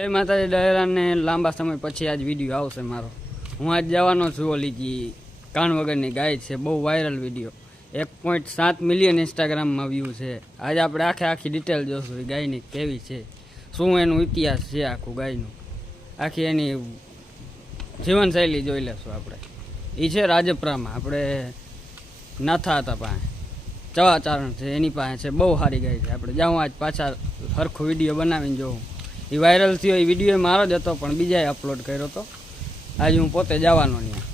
જય માતાજી ડાયરાને લાંબા સમય પછી આજ વિડીયો આવશે મારો. હું આજ જવાનો છું ઓલી કાન વગરની ગાય છે, બહુ વાયરલ વિડીયો, 1.7 મિલિયન ઇન્સ્ટાગ્રામમાં વ્યૂ છે. આજે આપણે આખી ડિટેલ જોશું એ ગાયની કેવી છે, શું એનું ઇતિહાસ છે, આખું ગાયનું આખી એની જીવનશૈલી જોઈ લેશું આપણે. એ છે રાજપરામાં, આપણે નાથા હતા પાસે ચવાચારણ છે એની પાસે છે, બહુ સારી ગાય છે. આપણે જાઉં આજ પાછા સરખું વિડીયો બનાવીને જોઉં. એ વાયરલ થયો એ વિડીયો મારો જ હતો, પણ બીજાએ અપલોડ કર્યો હતો. આજે હું પોતે જવાનો ત્યાં.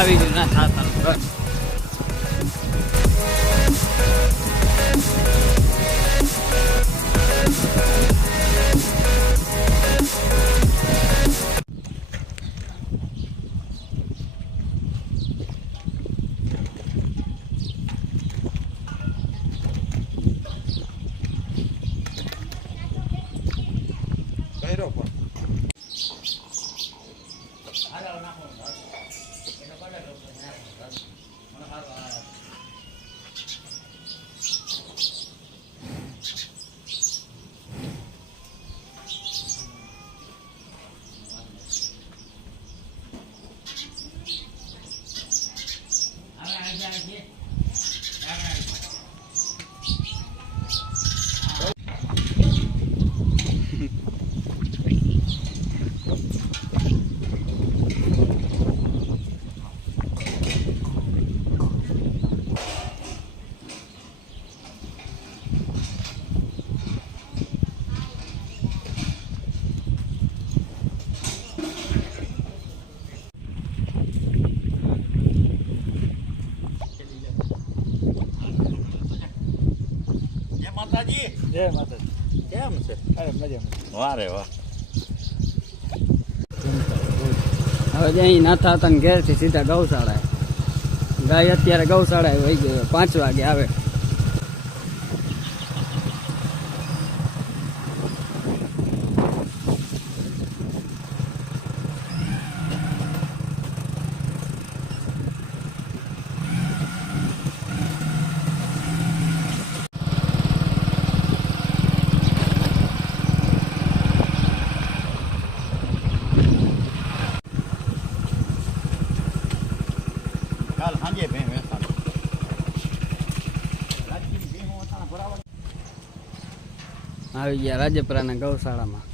આવી ગયું ના થાતાનું ઘર. માતાજી જય માતાજી. કેમ છે? અરે મજામાં. વાહ રે વાહ. હવે અહીં નાથા હતા ને ઘેરથી સીધા ગૌશાળાએ. ગાય અત્યારે ગૌશાળાએ વહી ગઈ, 5 વાગે આવે. કાલ સાંજે ભેં વેચાણ આવી ગયા રાજપરાના ગૌશાળામાં.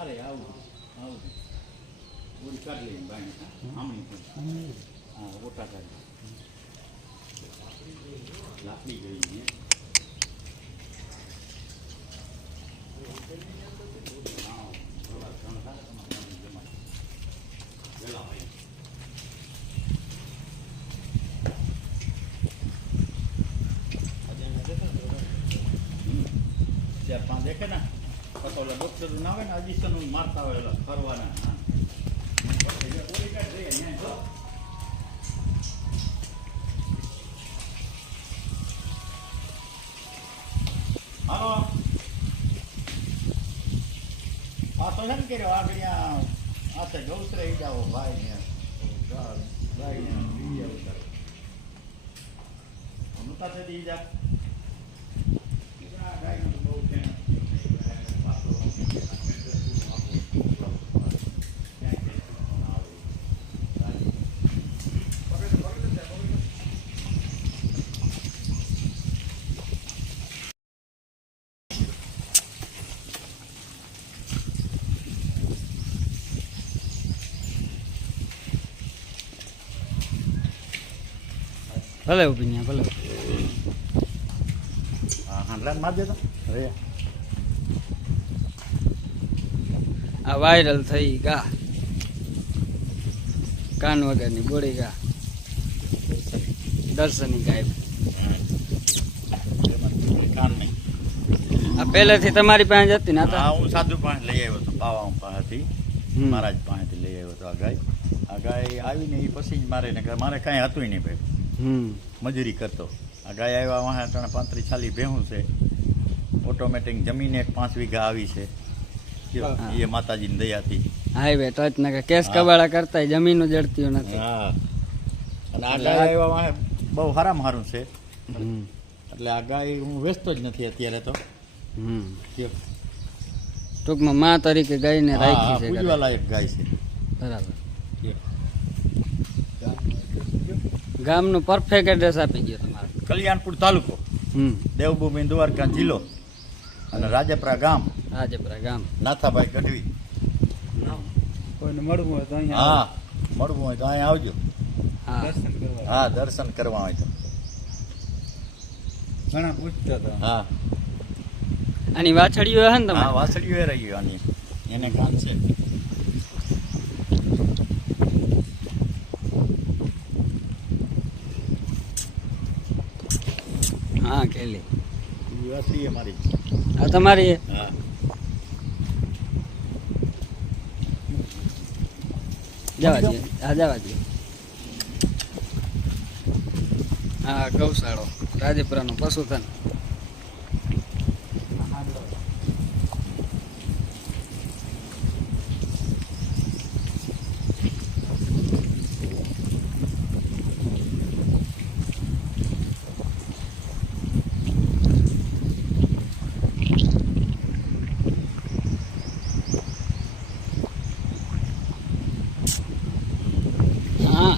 અરે આવું આવું પૂરી કાઢી લઈને બાઈ આમણી હા ઓટા કાઢી લાકડી ગઈ દેખે ને તો ડોક્ટર ના આવે ને અજીસન મારતા હોય ફરવાના. છે ને કર્યો આગળ આ તો ગૌસરે જાઓ ભાઈ ને ભાઈ ને લઈ આવો તારે નતા તે દી જા ગાય નું બહુ છે ભલે ઉભી ન્યા ભલે હા હાંડલાને માર દેતો રે આ વાયરલ થઈ ગા કાન વગરની બોડી ગા દર્શની ગાય કાન નહીં આ પહેલેથી તમારી પાસે જ હતી ને આ તો હા હું સાધુ પાસે લઈ આવ્યો હતો બાવા પાસેથી હમ. મહારાજ પાસેથી લઈ આવ્યો હતો આ ગાય આવીને એ પછી જ મારે મારે કાંઈ હતું નહીં ભાઈ હમ મજૂરી કરતો આ ગાય આવ્યા વાહ 35-40 ભેહું છે ઓટોમેટિક જમીન એક 5 વીઘા આવી છે હા. એ માતાજીની દયાથી હાઈવે ટચ ના કેસ હા. કબાડા કરતા જમીન જડતી નથી હા અને આ ગાય આવ્યા વાહ બહુ સારામાં સારું છે હમ. એટલે આ ગાય હું વેચતો જ નથી અત્યારે તો હમ. કયો. ટૂંકમાં માં તરીકે ગાયને હા, રાખી છે પૂજવા લાયક ગાય છે બરાબર કયો. ગામનું પરફેક્ટ એડ્રેસ આપી ગયો તમારે કલ્યાણપુર તાલુકો હમ દેવભૂમિ દ્વારકા જિલ્લો અને રાજપરા ગામ રાજપરા ગામ નાથાભાઈ ગઢવી કોઈને મળવું હોય તો અહીંયા હા મળવું હોય તો અહીંયા આવજો હા દર્શન કરવા હા દર્શન કરવા હોય તો ઘણા પૂછતા હતા હા આની વાછડીઓ હે ને હા તમારે વાસળીઓ એ રહી આની એને કાન છે હા કેલી ઈ વાસળી એ મારી આ તમારી હે? હા જવા દે હા જવા દે હા ગૌશાળો રાજપરાનું પશુધન હા